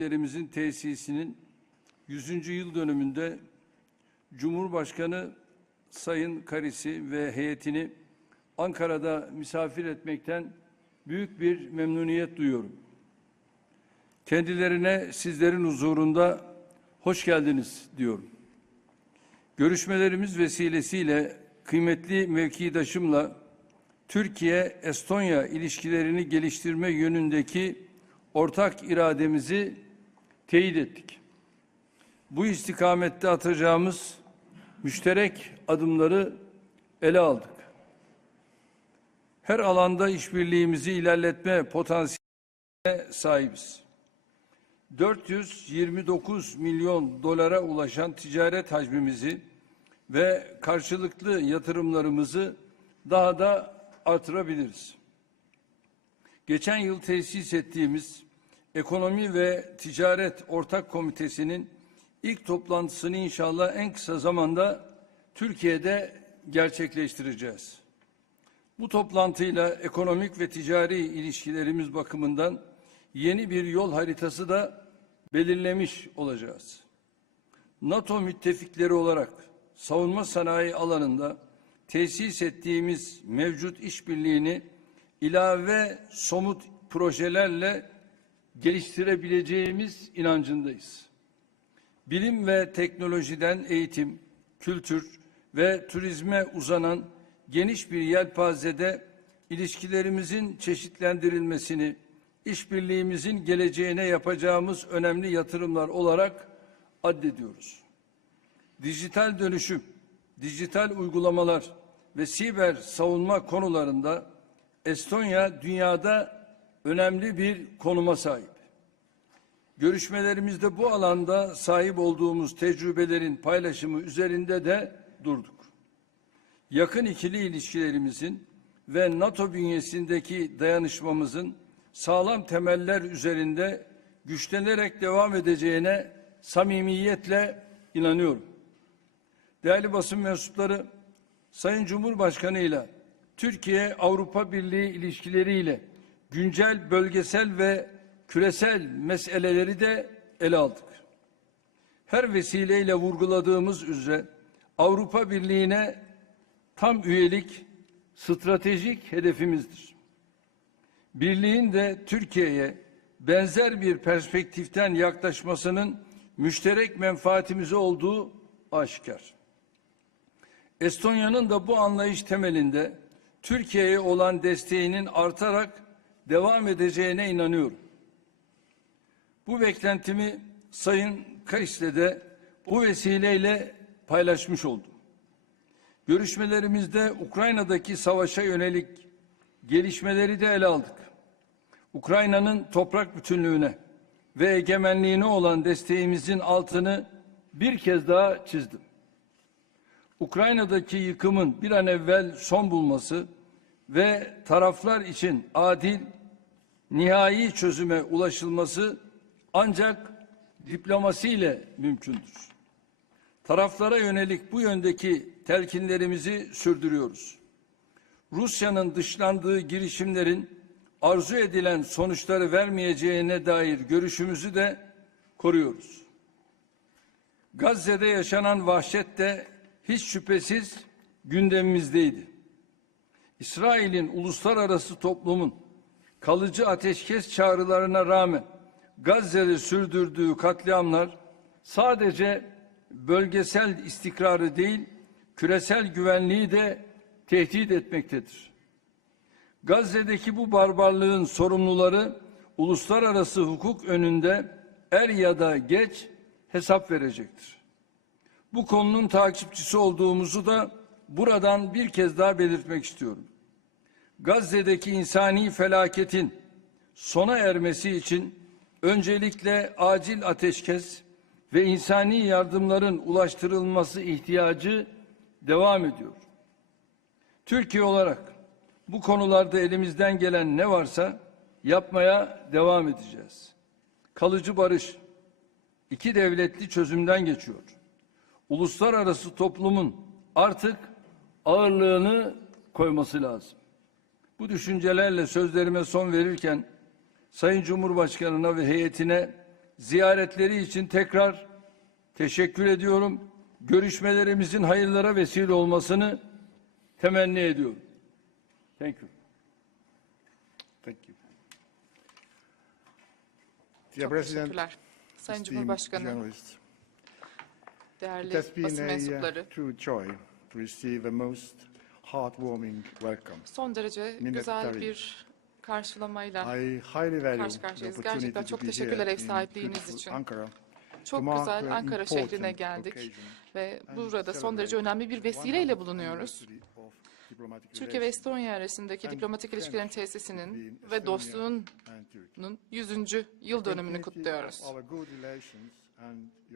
lerimizin tesisinin 100. yıl dönümünde Cumhurbaşkanı Sayın Karisi ve heyetini Ankara'da misafir etmekten büyük bir memnuniyet duyuyorum. Kendilerine sizlerin huzurunda hoş geldiniz diyorum. Görüşmelerimiz vesilesiyle kıymetli mevkidaşımla Türkiye-Estonya ilişkilerini geliştirme yönündeki ortak irademizi teyit ettik. Bu istikamette atacağımız müşterek adımları ele aldık. Her alanda işbirliğimizi ilerletme potansiyeline sahibiz. 429 milyon dolara ulaşan ticaret hacmimizi ve karşılıklı yatırımlarımızı daha da artırabiliriz. Geçen yıl tesis ettiğimiz Ekonomi ve Ticaret Ortak Komitesi'nin ilk toplantısını inşallah en kısa zamanda Türkiye'de gerçekleştireceğiz. Bu toplantıyla ekonomik ve ticari ilişkilerimiz bakımından yeni bir yol haritası da belirlemiş olacağız. NATO müttefikleri olarak savunma sanayi alanında tesis ettiğimiz mevcut işbirliğini ilave somut projelerle geliştirebileceğimiz inancındayız. Bilim ve teknolojiden eğitim, kültür ve turizme uzanan geniş bir yelpazede ilişkilerimizin çeşitlendirilmesini, işbirliğimizin geleceğine yapacağımız önemli yatırımlar olarak addediyoruz. Dijital dönüşüm, dijital uygulamalar ve siber savunma konularında Estonya dünyada önemli bir konuma sahip. Görüşmelerimizde bu alanda sahip olduğumuz tecrübelerin paylaşımı üzerinde de durduk. Yakın ikili ilişkilerimizin ve NATO bünyesindeki dayanışmamızın sağlam temeller üzerinde güçlenerek devam edeceğine samimiyetle inanıyorum. Değerli basın mensupları, Sayın Cumhurbaşkanı ile Türkiye Avrupa Birliği ilişkileriyle güncel bölgesel ve küresel meseleleri de ele aldık. Her vesileyle vurguladığımız üzere Avrupa Birliği'ne tam üyelik stratejik hedefimizdir. Birliğin de Türkiye'ye benzer bir perspektiften yaklaşmasının müşterek menfaatimize olduğu aşikar. Estonya'nın da bu anlayış temelinde Türkiye'ye olan desteğinin artarak devam edeceğine inanıyorum. Bu beklentimi Sayın Karis'le de bu vesileyle paylaşmış oldum. Görüşmelerimizde Ukrayna'daki savaşa yönelik gelişmeleri de ele aldık. Ukrayna'nın toprak bütünlüğüne ve egemenliğine olan desteğimizin altını bir kez daha çizdim. Ukrayna'daki yıkımın bir an evvel son bulması ve taraflar için adil, nihai çözüme ulaşılması ancak diplomasiyle mümkündür. Taraflara yönelik bu yöndeki telkinlerimizi sürdürüyoruz. Rusya'nın dışlandığı girişimlerin arzu edilen sonuçları vermeyeceğine dair görüşümüzü de koruyoruz. Gazze'de yaşanan vahşet de hiç şüphesiz gündemimizdeydi. İsrail'in uluslararası toplumun kalıcı ateşkes çağrılarına rağmen Gazze'de sürdürdüğü katliamlar sadece bölgesel istikrarı değil, küresel güvenliği de tehdit etmektedir. Gazze'deki bu barbarlığın sorumluları uluslararası hukuk önünde er ya da geç hesap verecektir. Bu konunun takipçisi olduğumuzu da buradan bir kez daha belirtmek istiyorum. Gazze'deki insani felaketin sona ermesi için öncelikle acil ateşkes ve insani yardımların ulaştırılması ihtiyacı devam ediyor. Türkiye olarak bu konularda elimizden gelen ne varsa yapmaya devam edeceğiz. Kalıcı barış iki devletli çözümden geçiyor. Uluslararası toplumun artık ağırlığını koyması lazım. Bu düşüncelerle sözlerime son verirken Sayın Cumhurbaşkanına ve heyetine ziyaretleri için tekrar teşekkür ediyorum. Görüşmelerimizin hayırlara vesile olmasını temenni ediyorum. Thank you. Thank you. Dear Çok President, teşekkürler. Sayın Cumhurbaşkanı, değerli basın a mensupları, heartwarming welcome. son derece güzel bir karşılamayla I highly value Karşı the karşıyayız. opportunity Gerçekten to çok be teşekkürler here ev in sahipliğiniz beautiful için. Ankara çok güzel an Ankara şehrine geldik occasion ve burada son derece önemli bir the vesileyle 100th bulunuyoruz. Türkiye ve Estonya arasındaki diplomatik ilişkilerin tesisinin ve dostluğun Turkey. 100. yıl dönümünü kutluyoruz.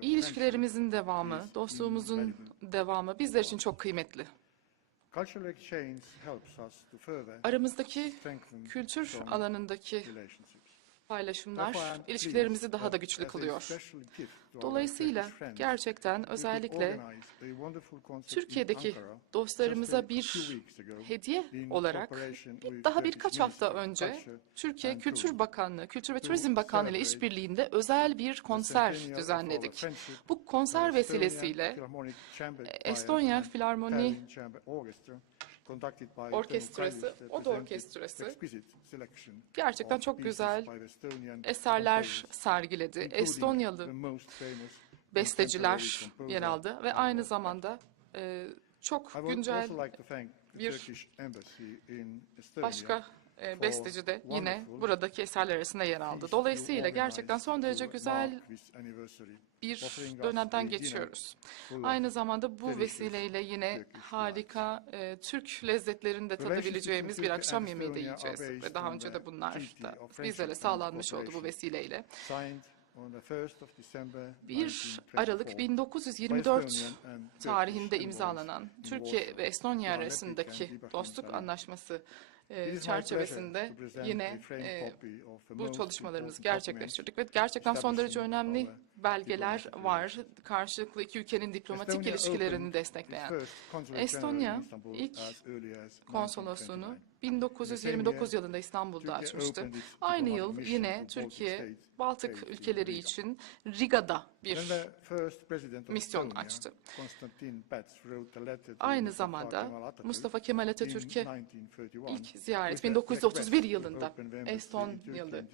İyi ilişkilerimizin devamı, dostluğumuzun devamı bizler için çok kıymetli. Aramızdaki kültür alanındaki. Paylaşımlar ilişkilerimizi daha da güçlü kılıyor. Dolayısıyla gerçekten özellikle Türkiye'deki dostlarımıza bir hediye olarak bir- daha birkaç hafta önce Türkiye Kültür. Bakanlığı, Kültür ve Turizm Bakanlığı ile işbirliğinde özel bir konser düzenledik. Bu konser vesilesiyle Estonya Filarmoni Orkestrası, o da orkestrası gerçekten çok güzel eserler sergiledi. Estonyalı besteciler yer aldı ve aynı zamanda e, çok güncel bir başka e, besteci de yine buradaki eserler arasında yer aldı. Dolayısıyla gerçekten son derece güzel bir dönemden geçiyoruz. Aynı zamanda bu vesileyle yine harika e, Türk lezzetlerini de tadabileceğimiz bir akşam yemeği de yiyeceğiz. Ve daha önce de bunlar da bizlere sağlanmış oldu bu vesileyle. 1 Aralık 1924 tarihinde imzalanan Türkiye ve Estonya arasındaki dostluk anlaşması e, çerçevesinde yine e, bu çalışmalarımızı gerçekleştirdik ve gerçekten son derece önemli belgeler var. Karşılıklı iki ülkenin diplomatik ilişkilerini destekleyen. Estonya ilk konsolosluğunu 1929 yılında İstanbul'da açmıştı. Aynı yıl yine Türkiye, Baltık ülkeleri için Riga'da bir misyon açtı. Aynı zamanda Mustafa Kemal Atatürk'e ilk ziyaret 1931 yılında Estonyalı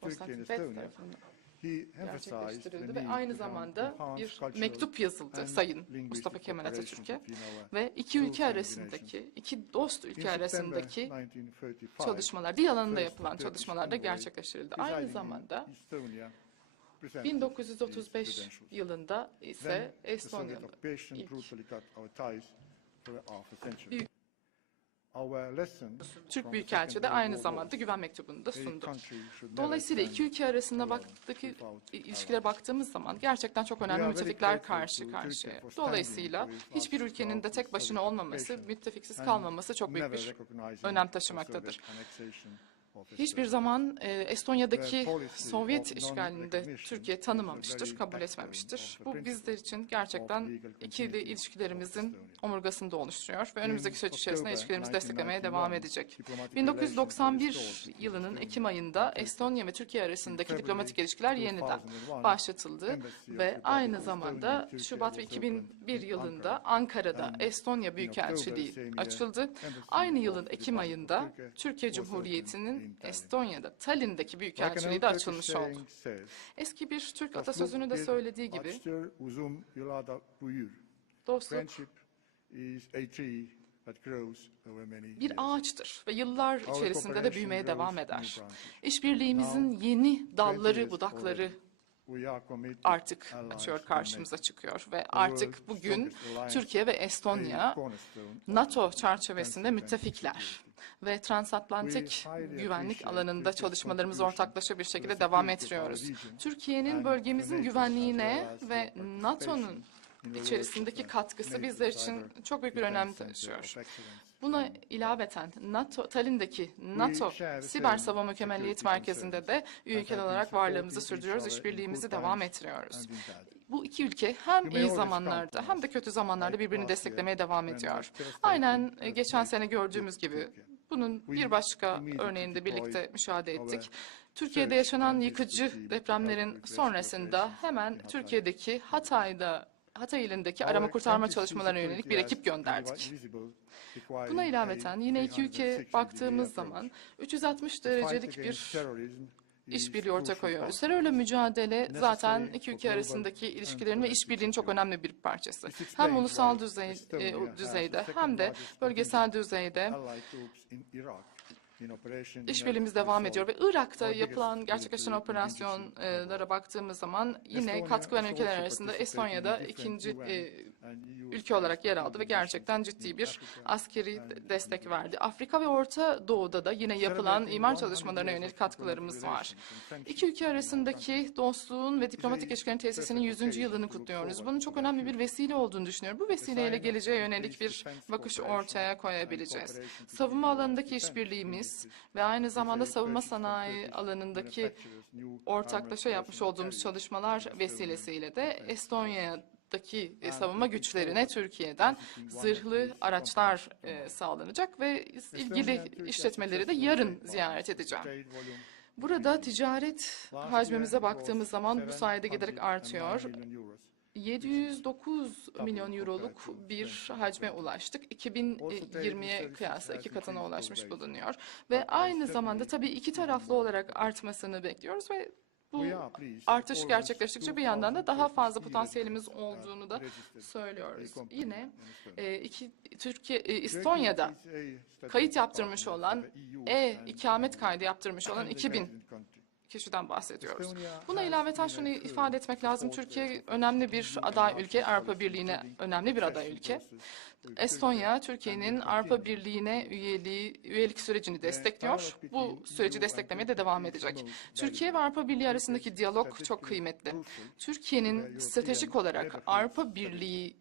Konstantin Pet tarafından gerçekleştirildi ve aynı zamanda bir mektup yazıldı Sayın Mustafa Kemal Atatürk'e. ve iki ülke arasındaki, iki dost ülke arasındaki çalışmalar, dil alanında yapılan çalışmalar da gerçekleştirildi. Aynı zamanda 1935 yılında ise Estonyalı ilk Büyük- Türk Büyükelçi de aynı zamanda güven mektubunu da sundu. Dolayısıyla iki ülke arasında baktaki ilişkilere baktığımız zaman gerçekten çok önemli müttefikler karşı karşıya. Dolayısıyla hiçbir ülkenin de tek başına olmaması, müttefiksiz kalmaması çok büyük bir önem taşımaktadır. Hiçbir zaman e, Estonya'daki Sovyet işgalinde Türkiye tanımamıştır, kabul etmemiştir. Bu bizler için gerçekten ikili ilişkilerimizin omurgasını da oluşturuyor ve önümüzdeki süreç içerisinde ilişkilerimizi desteklemeye devam edecek. 1991 yılının Ekim ayında Estonya ve Türkiye arasındaki diplomatik ilişkiler yeniden başlatıldı ve aynı zamanda Şubat ve 2001 yılında Ankara'da Estonya Büyükelçiliği açıldı. Aynı yılın Ekim ayında Türkiye Cumhuriyeti'nin Estonya'da Tallinn'deki büyükelçiliği de açılmış oldu. Eski bir Türk atasözünü de söylediği gibi. dostluk. Bir ağaçtır ve yıllar içerisinde de büyümeye devam eder. İşbirliğimizin yeni dalları, budakları artık açıyor, karşımıza çıkıyor ve artık bugün Türkiye ve Estonya NATO çerçevesinde müttefikler ve transatlantik güvenlik alanında çalışmalarımızı ortaklaşa bir şekilde devam ettiriyoruz. Türkiye'nin bölgemizin güvenliğine ve NATO'nun içerisindeki katkısı bizler için çok büyük bir önem taşıyor. Buna ilaveten NATO, Tallinn'deki NATO Siber Savunma Mükemmelliyet Merkezi'nde de üye ülke olarak varlığımızı sürdürüyoruz, işbirliğimizi devam ettiriyoruz. Bu iki ülke hem iyi zamanlarda hem de kötü zamanlarda birbirini desteklemeye devam ediyor. Aynen e, geçen sene gördüğümüz gibi Bunun bir başka örneğini de birlikte müşahede ettik. Türkiye'de yaşanan yıkıcı depremlerin sonrasında hemen Türkiye'deki Hatay'da Hatay ilindeki arama kurtarma çalışmalarına yönelik bir ekip gönderdik. Buna ilaveten yine iki ülkeye baktığımız zaman 360 derecelik bir işbirliği ortaya koyuyoruz. Terörle mücadele zaten iki ülke arasındaki ilişkilerin ve işbirliğinin çok önemli bir parçası. Hem ulusal düzey, e, düzeyde hem de bölgesel düzeyde İşbirliğimiz devam ediyor ve Irak'ta yapılan gerçekleşen operasyonlara baktığımız zaman yine katkı veren ülkeler arasında Estonya'da ikinci e, ülke olarak yer aldı ve gerçekten ciddi bir askeri destek verdi. Afrika ve Orta Doğu'da da yine yapılan imar çalışmalarına yönelik katkılarımız var. İki ülke arasındaki dostluğun ve diplomatik ilişkilerin tesisinin 100. yılını kutluyoruz. Bunun çok önemli bir vesile olduğunu düşünüyorum. Bu vesileyle geleceğe yönelik bir bakış ortaya koyabileceğiz. Savunma alanındaki işbirliğimiz ve aynı zamanda savunma sanayi alanındaki ortaklaşa yapmış olduğumuz çalışmalar vesilesiyle de Estonya'daki e, savunma güçlerine Türkiye'den zırhlı araçlar e, sağlanacak ve ilgili işletmeleri de yarın ziyaret edeceğim. Burada ticaret hacmimize baktığımız zaman bu sayede giderek artıyor. 709 milyon euroluk bir hacme ulaştık. 2020'ye kıyasla iki katına ulaşmış bulunuyor. Ve aynı zamanda tabii iki taraflı olarak artmasını bekliyoruz ve bu artış gerçekleştikçe bir yandan da daha fazla potansiyelimiz olduğunu da söylüyoruz. Yine e, iki, Türkiye, e, Estonya'da kayıt yaptırmış olan, e-ikamet kaydı yaptırmış olan 2000 kişiden bahsediyoruz. Buna ilaveten şunu ifade etmek lazım. Türkiye önemli bir aday ülke, Avrupa Birliği'ne önemli bir aday ülke. Estonya, Türkiye'nin Avrupa Birliği'ne üyeliği, üyelik sürecini destekliyor. Bu süreci desteklemeye de devam edecek. Türkiye ve Avrupa Birliği arasındaki diyalog çok kıymetli. Türkiye'nin stratejik olarak Avrupa Birliği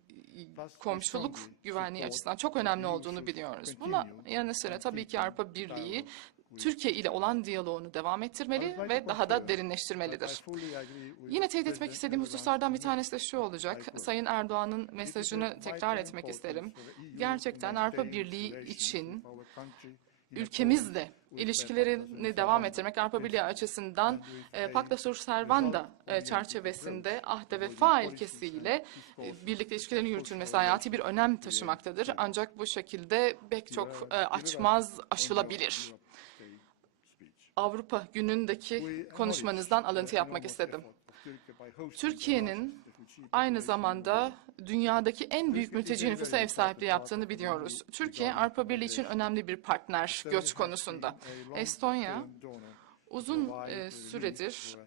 komşuluk güvenliği açısından çok önemli olduğunu biliyoruz. Buna yanı sıra tabii ki Avrupa Birliği Türkiye ile olan diyaloğunu devam ettirmeli ve daha da derinleştirmelidir. Yine teyit etmek istediğim hususlardan bir tanesi de şu olacak. Sayın Erdoğan'ın mesajını tekrar etmek isterim. Gerçekten Avrupa Birliği için ülkemizle ilişkilerini devam ettirmek Avrupa Birliği açısından e, Pacta Sur Servanda e, çerçevesinde ahde vefa ilkesiyle e, birlikte ilişkilerin yürütülmesi hayati bir önem taşımaktadır. Ancak bu şekilde pek çok e, açmaz aşılabilir. Avrupa günündeki konuşmanızdan alıntı yapmak istedim. Türkiye'nin aynı zamanda dünyadaki en büyük mülteci nüfusa ev sahipliği yaptığını biliyoruz. Türkiye Avrupa Birliği için önemli bir partner göç konusunda. Estonya uzun süredir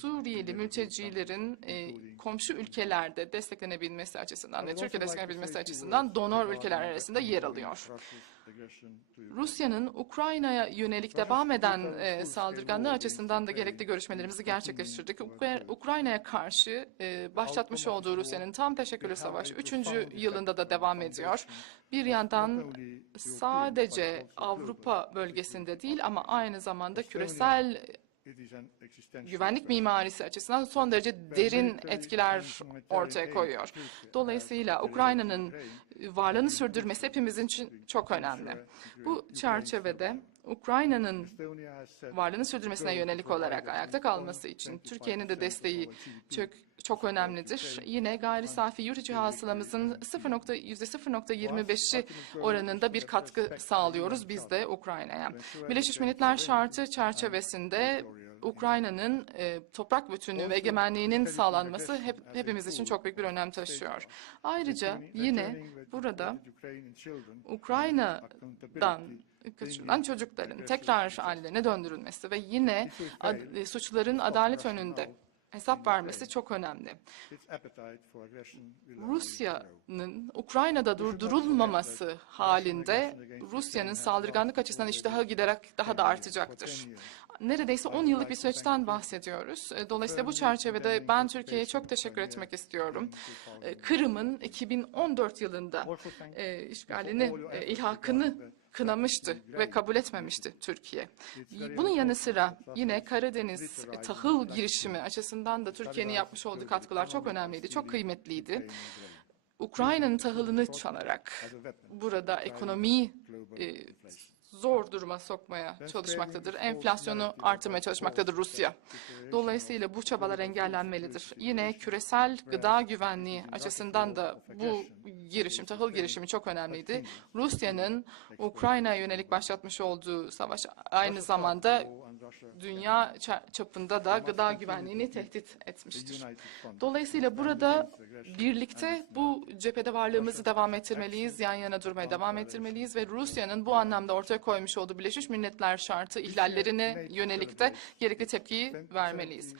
Suriyeli mültecilerin e, komşu ülkelerde desteklenebilmesi açısından ve Türkiye desteklenebilmesi açısından donör ülkeler arasında yer alıyor. Rusya'nın Ukrayna'ya yönelik devam eden e, saldırganlığı açısından da gerekli görüşmelerimizi gerçekleştirdik. Ukra- Ukrayna'ya karşı e, başlatmış olduğu Rusya'nın tam teşekkürlü savaş 3. yılında da devam ediyor. Bir yandan sadece Avrupa bölgesinde değil ama aynı zamanda küresel güvenlik mimarisi açısından son derece derin etkiler ortaya koyuyor. Dolayısıyla Ukrayna'nın varlığını sürdürmesi hepimizin için çok önemli. Bu çerçevede Ukrayna'nın varlığını sürdürmesine yönelik olarak ayakta kalması için Türkiye'nin de desteği çok çok önemlidir. Yine gayri safi yurt içi hasılamızın 0. %0.25'i oranında bir katkı sağlıyoruz biz de Ukrayna'ya. Birleşmiş Milletler Şartı çerçevesinde Ukrayna'nın e, toprak bütünlüğü ve egemenliğinin sağlanması hep, hepimiz için çok büyük bir önem taşıyor. Ayrıca yine burada Ukrayna'dan kaçırılan çocukların tekrar ailelerine döndürülmesi ve yine ad- e, suçluların adalet önünde hesap vermesi çok önemli. Rusya'nın Ukrayna'da durdurulmaması halinde Rusya'nın saldırganlık açısından iştahı giderek daha da artacaktır. Neredeyse 10 yıllık bir süreçten bahsediyoruz. E, Dolayısıyla bu çerçevede ben Türkiye'ye çok teşekkür etmek istiyorum. E, Kırım'ın 2014 yılında e, işgalini, ilhakını kınamıştı ve kabul etmemişti Türkiye. Bunun yanı sıra yine Karadeniz tahıl girişimi açısından da Türkiye'nin yapmış olduğu katkılar çok önemliydi, çok kıymetliydi. Ukrayna'nın tahılını çalarak burada ekonomiyi e. zor duruma sokmaya çalışmaktadır. Enflasyonu artırmaya çalışmaktadır Rusya. Dolayısıyla bu çabalar engellenmelidir. Yine küresel gıda güvenliği açısından da bu girişim, tahıl girişimi çok önemliydi. Rusya'nın Ukrayna'ya yönelik başlatmış olduğu savaş aynı zamanda dünya ça- çapında da gıda güvenliğini tehdit etmiştir. Dolayısıyla burada birlikte bu cephede varlığımızı devam ettirmeliyiz, yan yana durmaya devam ettirmeliyiz ve Rusya'nın bu anlamda ortaya koymuş olduğu Birleşmiş Milletler şartı ihlallerine yönelik de gerekli tepkiyi vermeliyiz.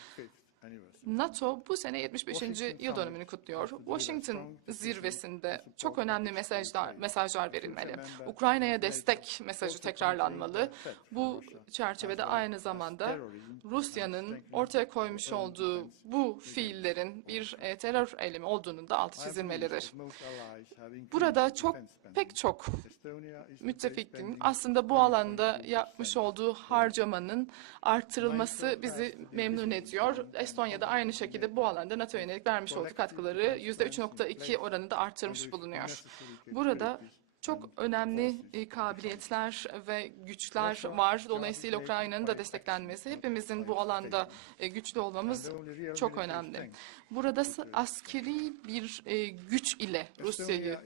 75th anniversary. NATO bu sene 75. yıl dönümünü kutluyor. Washington zirvesinde çok önemli mesajlar mesajlar verilmeli. Ukrayna'ya destek mesajı tekrarlanmalı. Bu çerçevede aynı zamanda Rusya'nın ortaya koymuş olduğu bu fiillerin bir e, terör eylemi olduğunu da altı çizilmelidir. Burada çok pek çok müttefikin aslında bu alanda yapmış olduğu harcamanın artırılması bizi memnun ediyor. Estonya'da aynı şekilde bu alanda NATO yönelik vermiş olduğu katkıları %3.2 oranında artırmış bulunuyor. Burada çok önemli e, kabiliyetler ve güçler var. Dolayısıyla Ukrayna'nın da desteklenmesi, hepimizin bu alanda e, güçlü olmamız çok önemli. Burada askeri bir e, güç ile Rusya'yı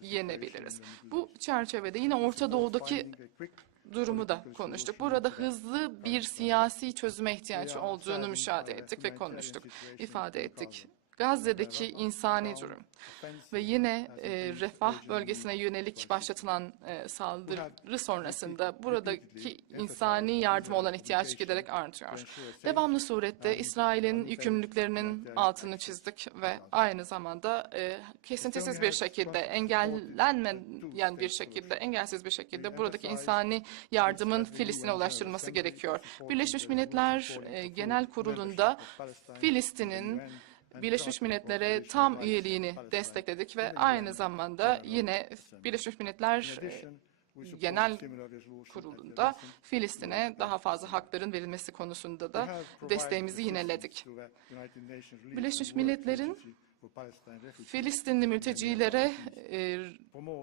yenebiliriz. Bu çerçevede yine Orta Doğu'daki durumu da konuştuk. Burada hızlı bir siyasi çözüme ihtiyaç olduğunu müşahede ettik ve konuştuk, ifade ettik. Gazze'deki insani durum ve yine e, refah bölgesine yönelik başlatılan e, saldırı sonrasında buradaki insani yardıma olan ihtiyaç giderek artıyor. Devamlı surette İsrail'in yükümlülüklerinin altını çizdik ve aynı zamanda e, kesintisiz bir şekilde engellenmeyen bir şekilde, engelsiz bir şekilde buradaki insani yardımın Filistin'e ulaştırılması gerekiyor. Birleşmiş Milletler e, Genel Kurulu'nda Filistin'in Birleşmiş Milletler'e tam üyeliğini destekledik ve aynı zamanda yine Birleşmiş Milletler Genel Kurulu'nda Filistin'e daha fazla hakların verilmesi konusunda da desteğimizi yineledik. Birleşmiş Milletler'in Filistinli mültecilere e,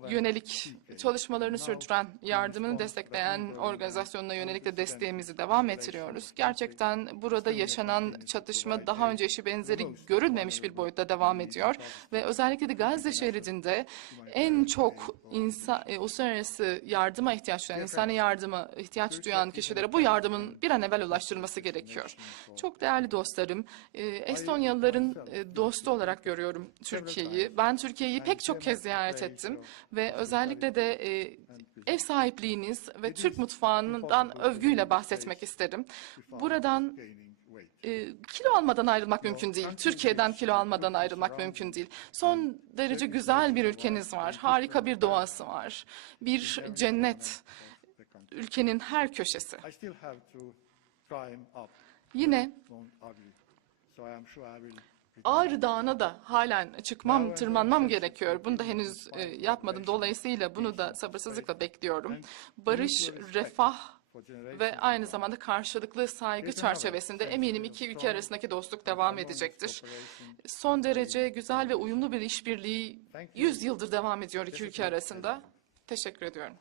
yönelik çalışmalarını sürdüren, yardımını destekleyen organizasyonuna yönelik de desteğimizi devam ettiriyoruz. Gerçekten burada yaşanan çatışma daha önce eşi benzeri görülmemiş bir boyutta devam ediyor ve özellikle de Gazze şeridinde en çok insan, e, uluslararası yardıma ihtiyaç duyan, insani yardıma ihtiyaç duyan kişilere bu yardımın bir an evvel ulaştırılması gerekiyor. Çok değerli dostlarım, e, Estonyalıların e, dostu olarak görüyorum Türkiye'yi. Ben Türkiye'yi pek çok kez ziyaret ettim ve özellikle de e, ev sahipliğiniz ve Türk mutfağından övgüyle bahsetmek isterim. Buradan e, kilo almadan ayrılmak mümkün değil. Türkiye'den kilo almadan ayrılmak mümkün değil. Son derece güzel bir ülkeniz var. Harika bir doğası var. Bir cennet. Ülkenin her köşesi. Yine Ağrı Dağı'na da halen çıkmam, tırmanmam gerekiyor. Bunu da henüz e, yapmadım. Dolayısıyla bunu da sabırsızlıkla bekliyorum. Barış, refah ve aynı zamanda karşılıklı saygı çerçevesinde eminim iki ülke arasındaki dostluk devam edecektir. Son derece güzel ve uyumlu bir işbirliği 100 yıldır devam ediyor iki ülke arasında. Teşekkür ediyorum.